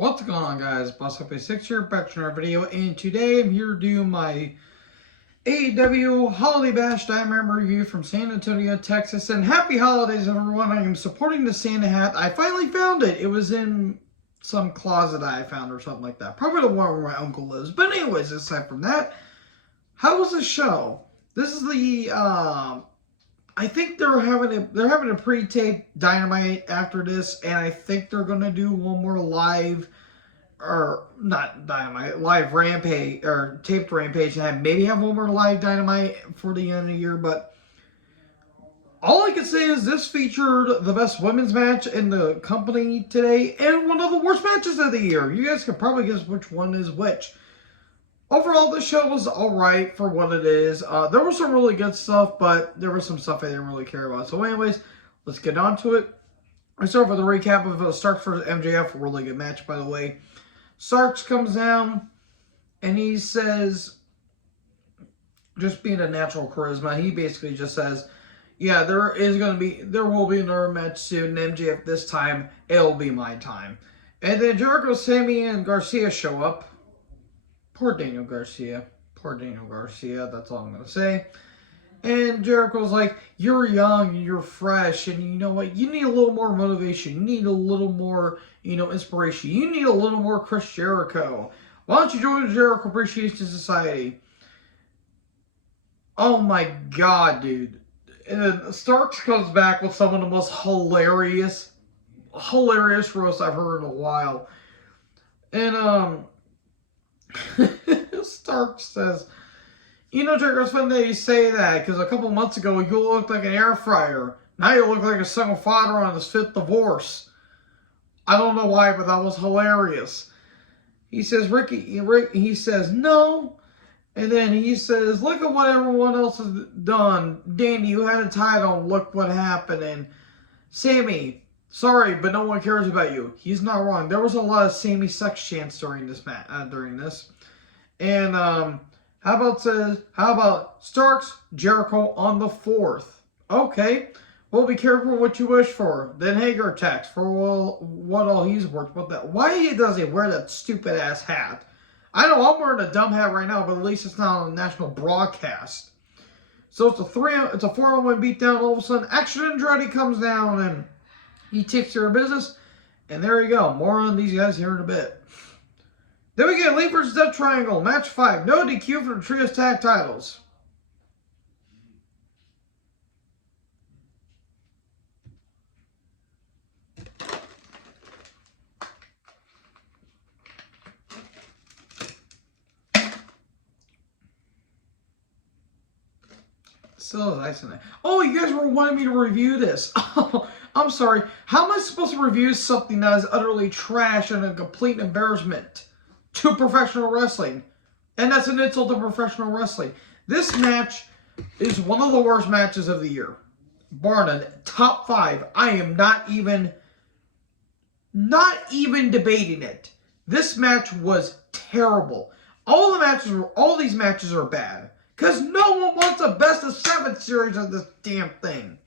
What's going on, guys? Boss Up 6 here, back to another video, and today I'm here to do my AEW Holiday Bash Dynamite review from San Antonio, Texas. And happy holidays, everyone. I am supporting the Santa hat. I finally found it. It was in some closet I found or something like that. Probably the one where my uncle lives. But anyways, aside from that, how was the show? This is the I think they're having a pre-taped Dynamite after this, and I think they're gonna do one more live, or not Dynamite, live Rampage or taped Rampage, and maybe have one more live Dynamite for the end of the year. But all I can say is this featured the best women's match in the company today, and one of the worst matches of the year. You guys can probably guess which one is which. Overall, the show was alright for what it is. There was some really good stuff, but there was some stuff I didn't really care about. So anyways, let's get on to it. I start with a recap of Starks vs. MJF. A really good match, by the way. Starks comes down, and he says, just being a natural charisma, he basically just says, yeah, there will be another match soon. MJF, this time, it'll be my time. And then Jericho, Sammy, and Garcia show up. Poor Daniel Garcia. Poor Daniel Garcia. That's all I'm going to say. And Jericho's like, you're young, and you're fresh, and you know what? You need a little more motivation. You need a little more, inspiration. You need a little more Chris Jericho. Why don't you join the Jericho Appreciation Society? Oh my God, dude. And Starks comes back with some of the most hilarious roasts I've heard in a while. And, Stark says, Jericho, it's funny that you say that, because a couple months ago you looked like an air fryer. Now you look like a single father on his 5th divorce. I don't know why, but that was hilarious. He says, he says, no. And then he says, look at what everyone else has done. Danny, you had a title, look what happened. And Sammy, sorry, but no one cares about you. He's not wrong. There was a lot of Sammy sex chants during this And how about Starks Jericho on the 4th? Okay, well, be careful what you wish for. Then Hager attacks for what all he's worth. But that, why does he wear that stupid ass hat? I know I'm wearing a dumb hat right now, but at least it's not on the national broadcast. So it's a 4-on-1 beatdown. All of a sudden, Action Andretti comes down and he takes care of business. And there you go. More on these guys here in a bit. Then we get Elite vs. Death Triangle, match 5. No DQ for the Trios Tag Titles. Still has ice in it. Oh, you guys were wanting me to review this. Oh, I'm sorry. How am I supposed to review something that is utterly trash and a complete embarrassment to professional wrestling? And that's an insult to professional wrestling. This match is one of the worst matches of the year. Bar none. Top 5. I am not even debating it. This match was terrible. All these matches are bad. Because no one wants a best of 7 series of this damn thing.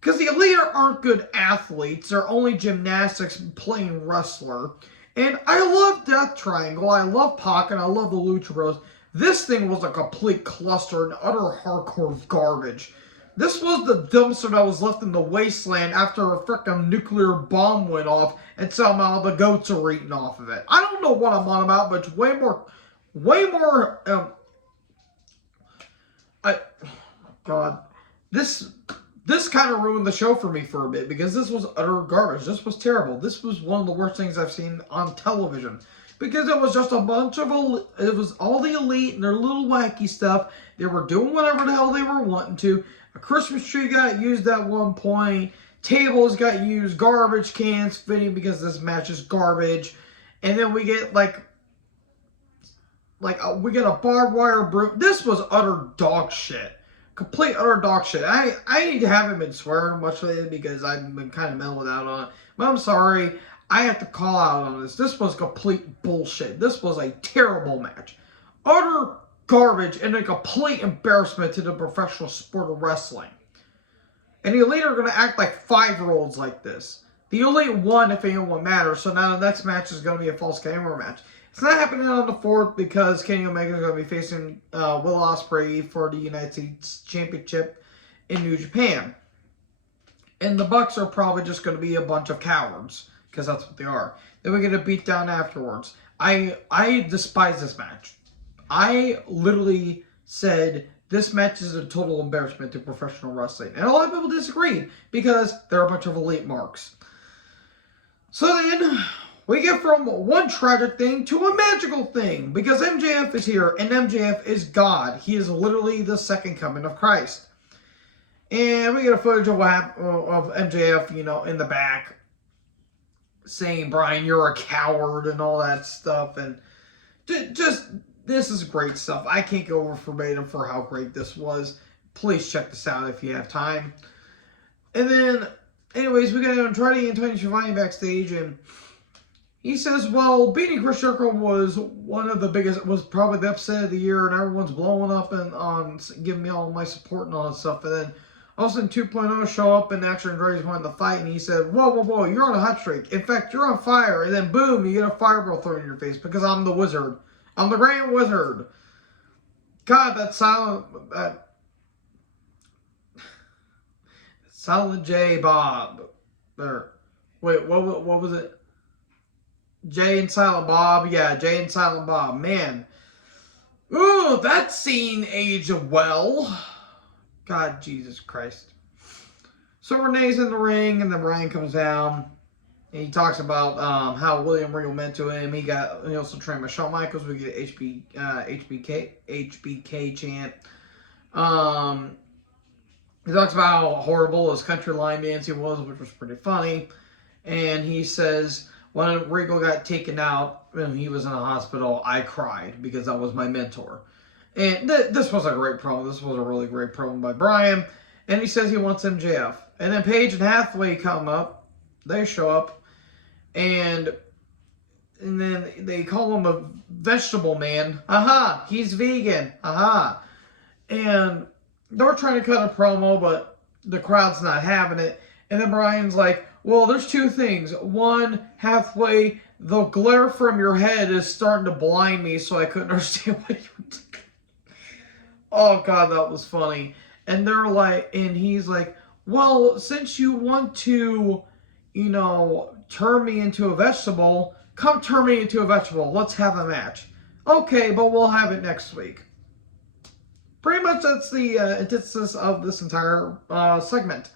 Because the Elite aren't good athletes. They're only gymnastics playing wrestler. And I love Death Triangle. I love Pac, and I love the Lucha Bros. This thing was a complete cluster and utter hardcore garbage. This was the dumpster that was left in the wasteland after a frickin' nuclear bomb went off and somehow the goats are eating off of it. I don't know what I'm on about, but it's way more, God, this kind of ruined the show for me for a bit, because this was utter garbage. This was terrible. This was one of the worst things I've seen on television, because it was just a bunch of, it was all the Elite and their little wacky stuff. They were doing whatever the hell they were wanting to. A Christmas tree got used at one point. Tables got used. Garbage cans fitting because this match is garbage. And then we get we get a barbed wire broom. This was utter dog shit. Complete utter dog shit. I haven't been swearing much lately because I've been kind of mellowed out on it. But I'm sorry. I have to call out on this. This was complete bullshit. This was a terrible match. Utter garbage and a complete embarrassment to the professional sport of wrestling. And the Elite are going to act like 5-year-olds like this. The Elite won if anyone matters, so now the next match is going to be a false camera match. It's not happening on the 4th because Kenny Omega is going to be facing Will Ospreay for the United States Championship in New Japan. And the Bucks are probably just going to be a bunch of cowards, because that's what they are. Then we get a beat down afterwards. I despise this match. I literally said this match is a total embarrassment to professional wrestling. And a lot of people disagreed because they're a bunch of elite marks. So then, we get from one tragic thing to a magical thing. Because MJF is here, and MJF is God. He is literally the second coming of Christ. And we get a footage of MJF, in the back, saying, Brian, you're a coward, and all that stuff. And just, this is great stuff. I can't go over verbatim for how great this was. Please check this out if you have time. And then, anyways, we got Andrade and Tony Schiavone backstage, and he says, well, beating Chris Jericho was one of the biggest, was probably the upset of the year, and everyone's blowing up and on giving me all my support and all that stuff. And then all of a sudden 2.0 show up, and actually Andrade's wanting to fight, and he said, whoa, you're on a hot streak. In fact, you're on fire. And then boom, you get a fireball thrown in your face because I'm the wizard. I'm the Grand Wizard. God, that Silent J Bob. There. Wait, what was it? Jay and Silent Bob. Yeah, Jay and Silent Bob. Man. Ooh, that scene aged well. God, Jesus Christ. So Renee's in the ring, and then Brian comes down. And he talks about how William Regal meant to him. He also trained by Shawn Michaels. We get HBK chant. He talks about how horrible his country line dancing was, which was pretty funny. And he says, when Regal got taken out and he was in a hospital, I cried because that was my mentor. And this was a great promo. This was a really great promo by Brian. And he says he wants MJF. And then Paige and Hathaway come up. They show up. And then they call him a vegetable man. Aha, he's vegan. Aha. And they're trying to cut a promo, but the crowd's not having it. And then Brian's like, well, there's two things. One, Hathaway, the glare from your head is starting to blind me, so I couldn't understand what you were doing. Oh, God, that was funny. And they're like, and he's like, well, since you want to, turn me into a vegetable, come turn me into a vegetable. Let's have a match. Okay, but we'll have it next week. Pretty much that's the antithesis of this entire segment.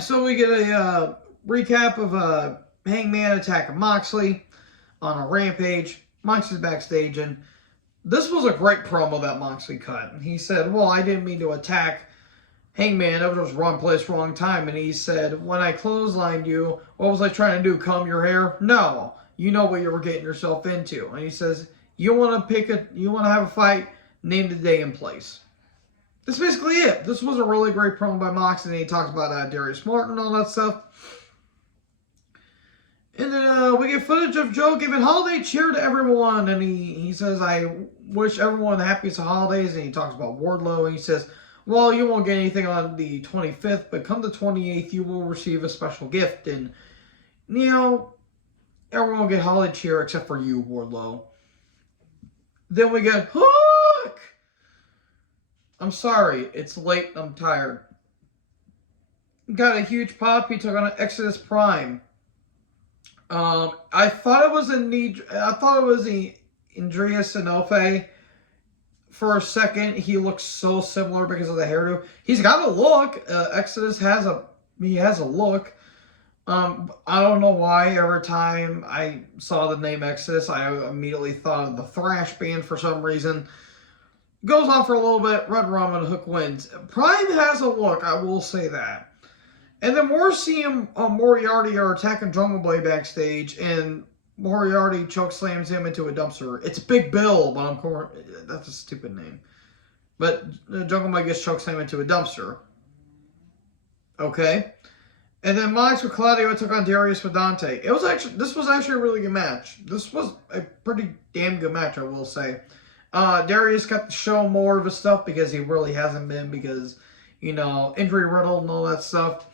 So we get a recap of Hangman attacking Moxley on a Rampage. Moxley's backstage, and this was a great promo that Moxley cut. He said, well, I didn't mean to attack Hangman, it was wrong place, wrong time. And he said, when I clotheslined you, what was I trying to do, comb your hair? No, you know what you were getting yourself into. And he says, you want to have a fight, name the day and place. That's basically it. This was a really great promo by Mox, and he talks about Darius Martin and all that stuff. And then we get footage of Joe giving holiday cheer to everyone, and he says, I wish everyone the happiest of holidays, and he talks about Wardlow, and he says, well, you won't get anything on the 25th, but come the 28th, you will receive a special gift. And, everyone will get holiday cheer except for you, Wardlow. Then we get Hook! I'm sorry, it's late, I'm tired. Got a huge pop, he took on Exodus Prime. I thought it was Andreas Sanofe. For a second, he looks so similar because of the hairdo. He's got a look. Exodus has a look. I don't know why. Every time I saw the name Exodus, I immediately thought of the thrash band for some reason. Goes on for a little bit. Red Rum and Hook wins. Prime has a look. I will say that. And then we're seeing Moriarty are attacking Jungle Boy backstage, and Moriarty chokeslams him into a dumpster. It's Big Bill, but that's a stupid name. But Jungle Boy gets chokeslammed into a dumpster. Okay. And then Mox with Claudio took on Darius with Dante. This was actually a really good match. This was a pretty damn good match, I will say. Darius got to show more of his stuff because he really hasn't been because, injury riddled and all that stuff.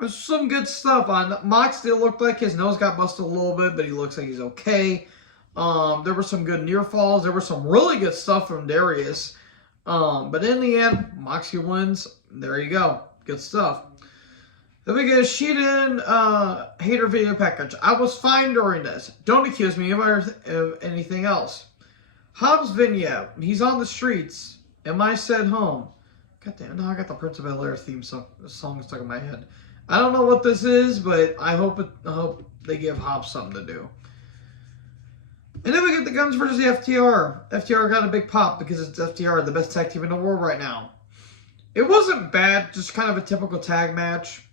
There's some good stuff on Mox. Still looked like his nose got busted a little bit, but he looks like he's okay. There were some good near falls. There was some really good stuff from Darius. But in the end, Moxie wins. There you go. Good stuff. Then we get a Sheehan hater video package. I was fine during this. Don't accuse me of anything else. Hobbs vignette. He's on the streets. Am I said home? God damn, now I got the Prince of Bel-Air theme song stuck in my head. I don't know what this is, but I hope they give Hobbs something to do. And then we get the Guns versus the FTR. FTR got a big pop because it's FTR, the best tag team in the world right now. It wasn't bad, just kind of a typical tag match.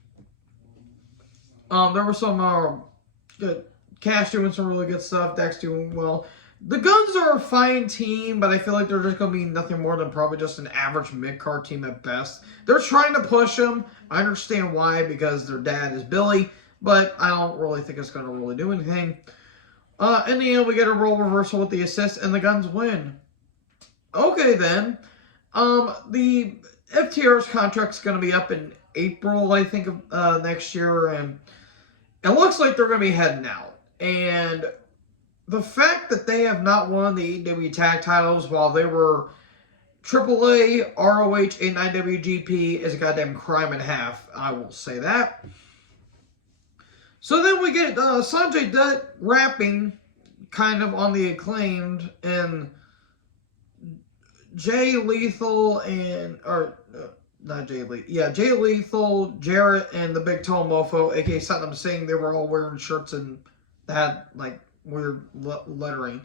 There were some Cash doing some really good stuff, Dex doing well. The Guns are a fine team, but I feel like they're just going to be nothing more than probably just an average mid-card team at best. They're trying to push them. I understand why, because their dad is Billy, but I don't really think it's going to really do anything. In the end, we get a role reversal with the assist, and the Guns win. Okay, then. The FTR's contract's going to be up in April, I think, of next year, and it looks like they're going to be heading out. And the fact that they have not won the AEW tag titles while they were AAA, ROH, and IWGP is a goddamn crime and a half. I will say that. So then we get Sanjay Dutt rapping kind of on the Acclaimed, and Jay Lethal and, not Jay Lethal, yeah, Jay Lethal, Jarrett, and the Big Tall Mofo, aka Satnam Singh, they were all wearing shirts and had, like, weird lettering.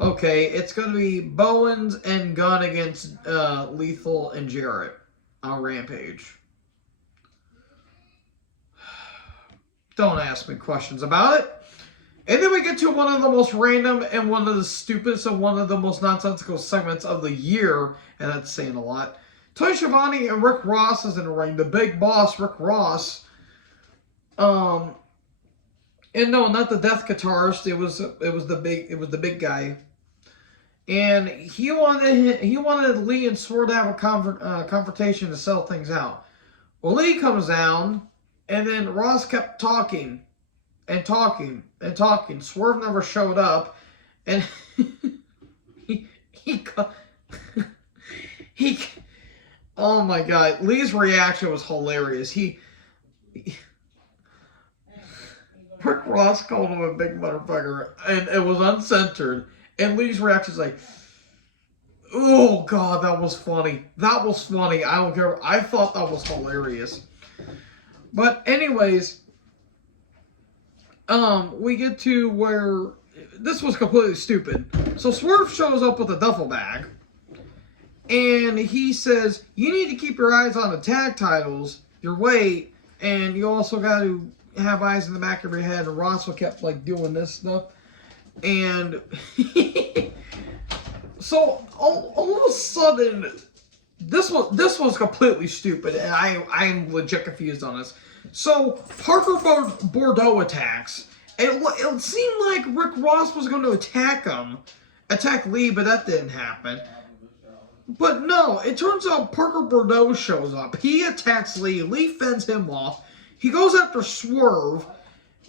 Okay, it's going to be Bowens and Gunn against Lethal and Jarrett on Rampage. Don't ask me questions about it. And then we get to one of the most random and one of the stupidest and one of the most nonsensical segments of the year, and that's saying a lot. Tony Schiavone and Rick Ross is in the ring. The big boss, Rick Ross. And no, not the death guitarist. It was the big guy. And he wanted Lee and Sword to have a confrontation to sell things out. Well, Lee comes down, and then Ross kept talking and talking and talking. Swerve never showed up, and he oh my God, Lee's reaction was hilarious. Rick Ross called him a big motherfucker, and it was uncensored. And Lee's reaction is like, oh God, that was funny. That was funny. I don't care. I thought that was hilarious. But anyways, we get to where this was completely stupid. So Swerve shows up with a duffel bag, and he says, you need to keep your eyes on the tag titles, your weight, and you also got to have eyes in the back of your head. And Ross kept like doing this stuff, and so all of a sudden, this was completely stupid, and I am legit confused on this. So Parker Bordeaux attacks. It seemed like Rick Ross was going to attack Lee, but that didn't happen. But no, it turns out Parker Bordeaux shows up. He attacks Lee. Lee fends him off. He goes after Swerve.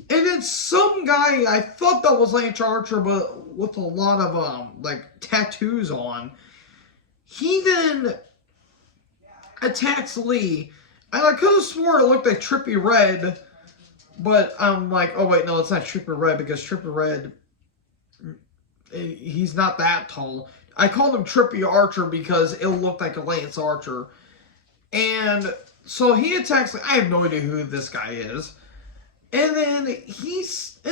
And then some guy, I thought that was Lance Archer, but with a lot of, like, tattoos on. He then attacks Lee. And I could have swore it looked like Trippie Redd. But I'm like, oh wait, no, it's not Trippie Redd, because Trippie Redd, he's not that tall. I called him Trippie Archer because it looked like a Lance Archer. And so he attacks, I have no idea who this guy is. And then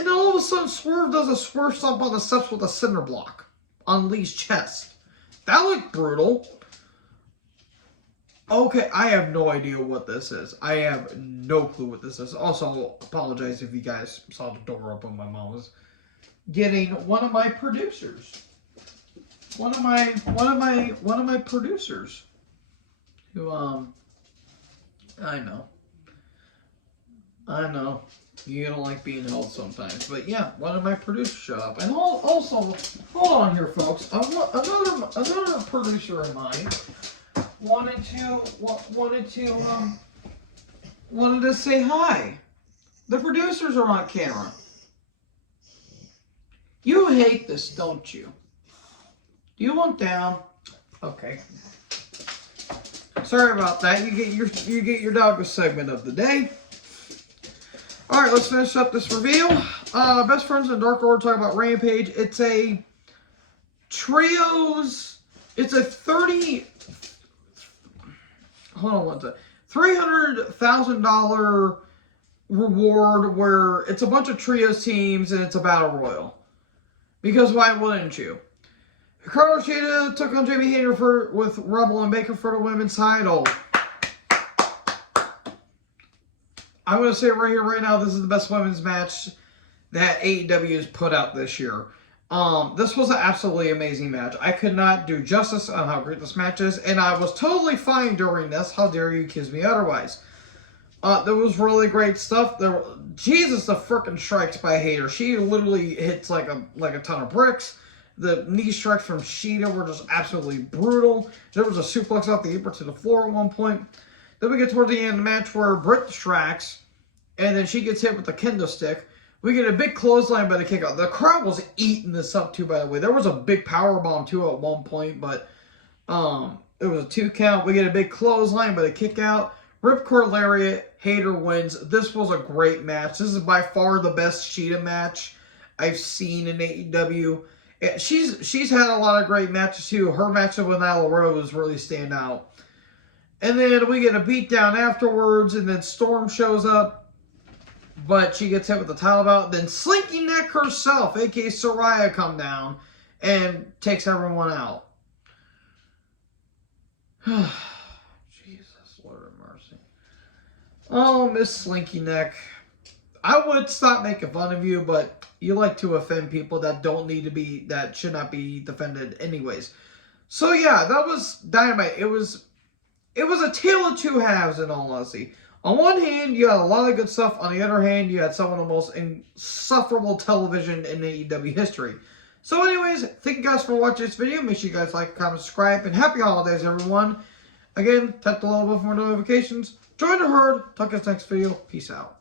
all of a sudden Swerve does a swerve stomp on the steps with a cinder block on Lee's chest. That looked brutal. Okay, I have no idea what this is. I have no clue what this is. Also, I'll apologize if you guys saw the door open. My mom was getting one of my producers. One of my producers. Who I know. You don't like being held sometimes. But yeah, one of my producers showed up. And also, hold on here, folks. Another producer of mine wanted to wanted to say hi. The producers are on camera. You hate this, don't you? Do you want down? Okay. Sorry about that. You get your doggo segment of the day. All right, let's finish up this review. Best Friends in Dark Order, talking about Rampage. It's a trios. It's a $300,000 reward where it's a bunch of trios teams and it's a battle royal. Because why wouldn't you? Hikaru Shida took on Jamie Hayter with Rebel and Baker for the women's title. I'm going to say it right here, right now, this is the best women's match that AEW has put out this year. This was an absolutely amazing match. I could not do justice on how great this match is, and I was totally fine during this. How dare you accuse me otherwise? There was really great stuff. Jesus, the frickin' strikes by Hayter. She literally hits like a ton of bricks. The knee strikes from Shida were just absolutely brutal. There was a suplex off the apron to the floor at one point. Then we get toward the end of the match where Britt distracts, and then she gets hit with the kendo stick. We get a big clothesline by the kick out. The crowd was eating this up too, by the way. There was a big power bomb too at one point, but it was a 2 count. We get a big clothesline by the kick out. Ripcord lariat, Hayter wins. This was a great match. This is by far the best Shida match I've seen in AEW. She's had a lot of great matches too. Her match with Nyla Rose really stand out. And then we get a beatdown afterwards, and then Storm shows up, but she gets hit with the title belt. Then Slinky Neck herself, aka Saraya, come down and takes everyone out. Jesus, Lord of mercy. Oh, Miss Slinky Neck. I would stop making fun of you, but you like to offend people that that should not be defended anyways. So yeah, that was Dynamite. It was a tale of two halves, in all honesty. On one hand, you had a lot of good stuff. On the other hand, you had some of the most insufferable television in AEW history. So anyways, thank you guys for watching this video. Make sure you guys like, comment, subscribe, and happy holidays, everyone. Again, tap the little bell for more notifications. Join the herd. Talk to you next video. Peace out.